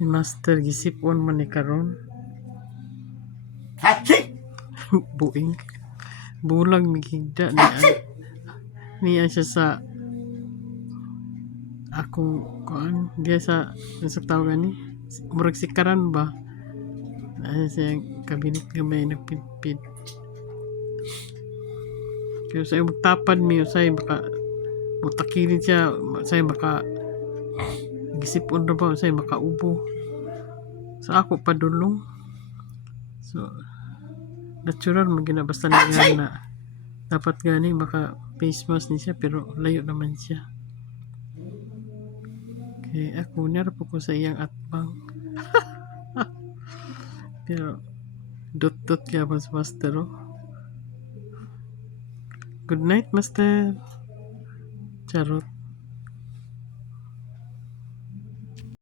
Si Master gisipon man ni karon. Buing. Bulag migigda niya siya sa akong kuan diya sa tawag ni murag si karan ba siya kabinet gamay nagpidpid kaya sa'yo magtapad mi usay baka mutakilin siya usay baka gisipon na ba usay makaubo sa ako padulong so natural magina basta na dapat gani baka face mask ni siya pero layo naman siya kaya ako narpo ko sa iyang atbang pero dot kaya mas master oh. Good night master charot.